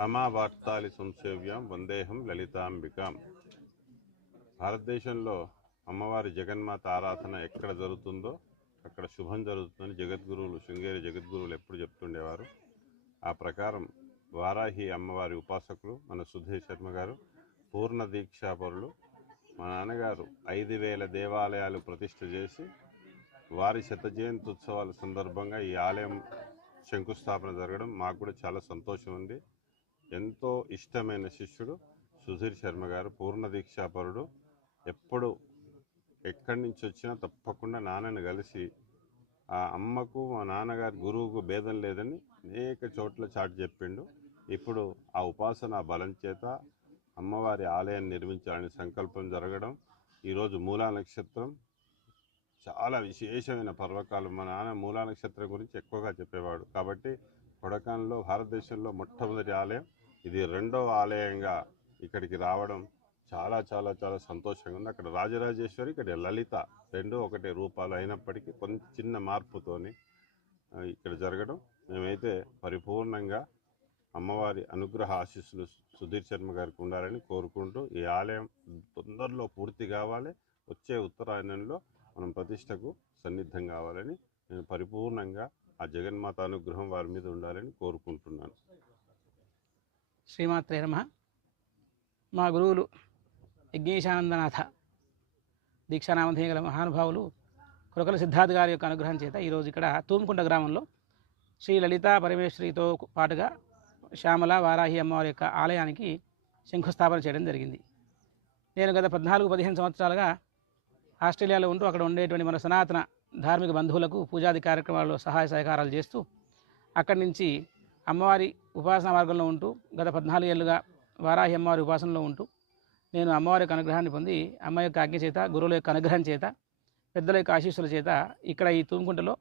రామావార్తాలి సంసేవ్యం వందేహం లలితాంబికాం. భారతదేశంలో అమ్మవారి జగన్మాత ఆరాధన ఎక్కడ జరుగుతుందో అక్కడ శుభం జరుగుతుందని జగద్గురువులు శృంగేరి జగద్గురువులు ఎప్పుడు చెప్తుండేవారు. ఆ ప్రకారం వారాహి అమ్మవారి ఉపాసకులు మన సుధీర్ శర్మ గారు పూర్ణ దీక్షాపరులు మా నాన్నగారు ఐదు వేల దేవాలయాలు ప్రతిష్ఠ చేసి వారి శత జయంతి ఉత్సవాల సందర్భంగా ఈ ఆలయం శంకుస్థాపన జరగడం మాకు కూడా చాలా సంతోషం ఉంది. ఎంతో ఇష్టమైన శిష్యుడు సుధీర్ శర్మ గారు పూర్ణ దీక్షాపరుడు. ఎప్పుడు ఎక్కడి నుంచి వచ్చినా తప్పకుండా నాన్నని కలిసి ఆ అమ్మకు మా నాన్నగారి గురువుకు భేదం లేదని అనేక చోట్ల చాటి చెప్పిండు. ఇప్పుడు ఆ ఉపాసన బలం చేత అమ్మవారి ఆలయాన్ని నిర్మించాలని సంకల్పం జరగడం ఈరోజు మూలా నక్షత్రం చాలా విశేషమైన పర్వకాలం. మా నాన్న మూలా నక్షత్రం గురించి ఎక్కువగా చెప్పేవాడు. కాబట్టి కొడకాన్లో భారతదేశంలో మొట్టమొదటి ఆలయం ఇది రెండవ ఆలయంగా ఇక్కడికి రావడం చాలా చాలా చాలా సంతోషంగా ఉంది. అక్కడ రాజరాజేశ్వరి ఇక్కడ లలిత రెండు ఒకటే రూపాలు అయినప్పటికీ కొంత చిన్న మార్పుతోని ఇక్కడ జరగడం. మేమైతే పరిపూర్ణంగా అమ్మవారి అనుగ్రహ ఆశీస్సులు సుధీర్ శర్మ గారికి ఉండాలని కోరుకుంటూ ఈ ఆలయం తొందరలో పూర్తి కావాలి. వచ్చే ఉత్తరాయణంలో మనం ప్రతిష్టకు సన్నిద్ధం కావాలని నేను పరిపూర్ణంగా ఆ జగన్మాత అనుగ్రహం వారి మీద ఉండాలని కోరుకుంటున్నాను. శ్రీమాత్రే నమ. మా గురువులు యజ్ఞేశానందనాథ దీక్షానామధేయ గల మహానుభావులు కురకల సిద్ధార్థ గారి యొక్క అనుగ్రహం చేత ఈరోజు ఇక్కడ తూముకుంట గ్రామంలో శ్రీ లలిత పరమేశ్వరితో పాటుగా శ్యామల వారాహి అమ్మవారి యొక్క ఆలయానికి శంకుస్థాపన చేయడం జరిగింది. నేను గత పద్నాలుగు పదిహేను సంవత్సరాలుగా ఆస్ట్రేలియాలో ఉంటూ అక్కడ ఉండేటువంటి మన సనాతన ధార్మిక బంధువులకు పూజాది కార్యక్రమాల్లో సహాయ సహకారాలు చేస్తూ అక్కడి నుంచి అమ్మవారి ఉపాసన మార్గంలో ఉంటూ గత పద్నాలుగు ఏళ్ళుగా వారాహి అమ్మవారి ఉపాసనలో ఉంటూ నేను అమ్మవారి యొక్క అనుగ్రహాన్ని పొంది అమ్మ యొక్క ఆజ్ఞ చేత గురువుల యొక్క అనుగ్రహం చేత పెద్దల యొక్క ఆశీస్సుల చేత ఇక్కడ ఈ తూంకుంటలో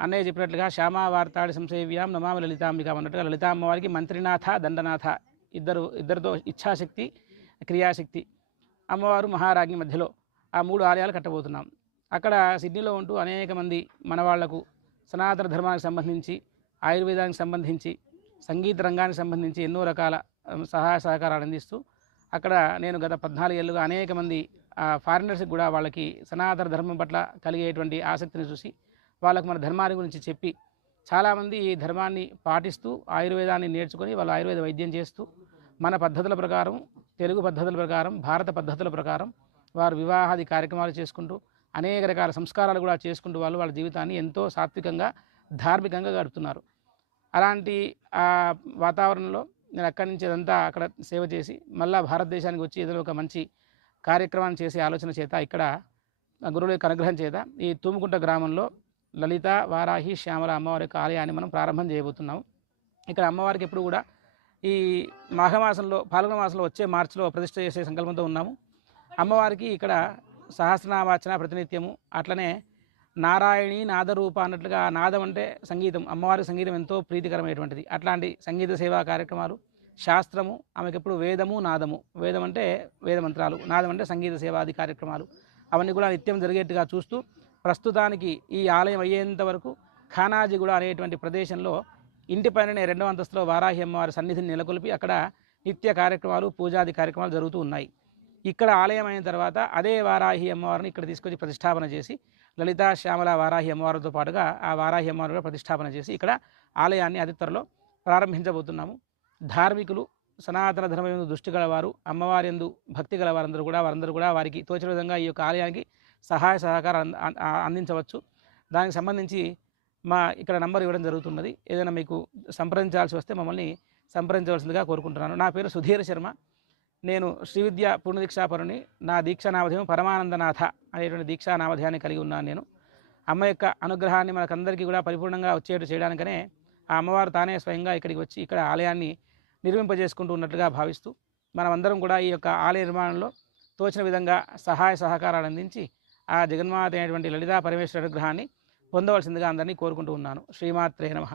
అన్నయ్య చెప్పినట్లుగా శ్యామా వార్తాడి సంసేవ్యాం నమామి లలితాంబిక అన్నట్టుగా లలితా అమ్మవారికి మంత్రినాథ దండనాథ ఇద్దరు ఇద్దరితో ఇచ్ఛాశక్తి క్రియాశక్తి అమ్మవారు మహారాజ్ఞి మధ్యలో ఆ మూడు ఆలయాలు కట్టబోతున్నాం. అక్కడ సిడ్నీలో ఉంటూ అనేక మంది మనవాళ్ళకు సనాతన ధర్మానికి సంబంధించి ఆయుర్వేదానికి సంబంధించి సంగీత రంగానికి సంబంధించి ఎన్నో రకాల సహాయ సహకారాలు అందిస్తూ అక్కడ నేను గత పద్నాలుగు ఏళ్ళుగా అనేక మంది ఫారినర్స్కి కూడా వాళ్ళకి సనాతన ధర్మం పట్ల కలిగేటువంటి ఆసక్తిని చూసి వాళ్ళకు మన ధర్మాన్ని గురించి చెప్పి చాలామంది ఈ ధర్మాన్ని పాటిస్తూ ఆయుర్వేదాన్ని నేర్చుకొని వాళ్ళు ఆయుర్వేద వైద్యం చేస్తూ మన పద్ధతుల ప్రకారం తెలుగు పద్ధతుల ప్రకారం భారత పద్ధతుల ప్రకారం వారు వివాహాది కార్యక్రమాలు చేసుకుంటూ అనేక రకాల సంస్కారాలు కూడా చేసుకుంటూ వాళ్ళు వాళ్ళ జీవితాన్ని ఎంతో సాత్వికంగా ధార్మికంగా గడుపుతున్నారు. అలాంటి ఆ వాతావరణంలో నేను అక్కడి నుంచి ఇదంతా అక్కడ సేవ చేసి మళ్ళా భారతదేశానికి వచ్చి ఏదైనా ఒక మంచి కార్యక్రమాన్ని చేసే ఆలోచన చేత ఇక్కడ గురువుల యొక్క అనుగ్రహం చేత ఈ తూముకుంట గ్రామంలో లలిత వారాహి శ్యామల అమ్మవారి యొక్క ఆలయాన్ని మనం ప్రారంభం చేయబోతున్నాము. ఇక్కడ అమ్మవారికి ఎప్పుడు కూడా ఈ మాఘమాసంలో పాల్గొన మాసంలో వచ్చే మార్చిలో ప్రతిష్ట చేసే సంకల్పంతో ఉన్నాము. అమ్మవారికి ఇక్కడ సహస్రనామార్చన ప్రతినిత్యము అట్లనే నారాయణి నాదరూప అన్నట్లుగా నాదం అంటే సంగీతం అమ్మవారి సంగీతం ఎంతో ప్రీతికరమైనటువంటిది. అట్లాంటి సంగీత సేవా కార్యక్రమాలు శాస్త్రము ఆమెకి ఎప్పుడు వేదము నాదము. వేదం అంటే వేదమంత్రాలు నాదం అంటే సంగీత సేవాది కార్యక్రమాలు. అవన్నీ కూడా నిత్యం జరిగేట్టుగా చూస్తూ ప్రస్తుతానికి ఈ ఆలయం అయ్యేంత వరకు ఖానాజీగూడ అనేటువంటి ప్రదేశంలో ఇంటి పైననే రెండవ అంతస్తులో వారాహి అమ్మవారి సన్నిధిని నెలకొల్పి అక్కడ నిత్య కార్యక్రమాలు పూజాది కార్యక్రమాలు జరుగుతూ ఉన్నాయి. ఇక్కడ ఆలయం అయిన తర్వాత అదే వారాహి అమ్మవారిని ఇక్కడ తీసుకొచ్చి ప్రతిష్టాపన చేసి లలిత శ్యామల వారాహి అమ్మవారితో పాటుగా ఆ వారాహి అమ్మవారు కూడా ప్రతిష్టాపన చేసి ఇక్కడ ఆలయాన్ని అతి త్వరలో ప్రారంభించబోతున్నాము. ధార్మికులు సనాతన ధర్మం ఎందు దృష్టి గలవారు అమ్మవారి ఎందు భక్తి గల వారందరూ కూడా వారందరూ కూడా వారికి తోచిన విధంగా ఈ యొక్క ఆలయానికి సహాయ సహకారం అంద- అందించవచ్చు. దానికి సంబంధించి మా ఇక్కడ నంబర్ ఇవ్వడం జరుగుతున్నది. ఏదైనా మీకు సంప్రదించాల్సి వస్తే మమ్మల్ని సంప్రదించవలసిందిగా కోరుకుంటున్నాను. నా పేరు సుధీర్ శర్మ. నేను శ్రీ విద్య పూర్ణదీక్షాపరుని నా దీక్షానామధ్యం పరమానందనాథ అనేటువంటి దీక్షానామధ్యాన్ని కలిగి ఉన్నాను నేను. అమ్మ యొక్క అనుగ్రహాన్ని మనకందరికీ కూడా పరిపూర్ణంగా వచ్చేట్టు చేయడానికనే ఆ అమ్మవారు తానే స్వయంగా ఇక్కడికి వచ్చి ఇక్కడ ఆలయాన్ని నిర్మింపజేసుకుంటూ ఉన్నట్లుగా భావిస్తూ మనమందరం కూడా ఈ యొక్క ఆలయ నిర్మాణంలో తోచిన విధంగా సహాయ సహకారాలు అందించి ఆ జగన్మాత అయినటువంటి లలితా పరమేశ్వర అనుగ్రహాన్ని పొందవలసిందిగా అందరినీ కోరుకుంటూ ఉన్నాను. శ్రీమాత్రే నమ.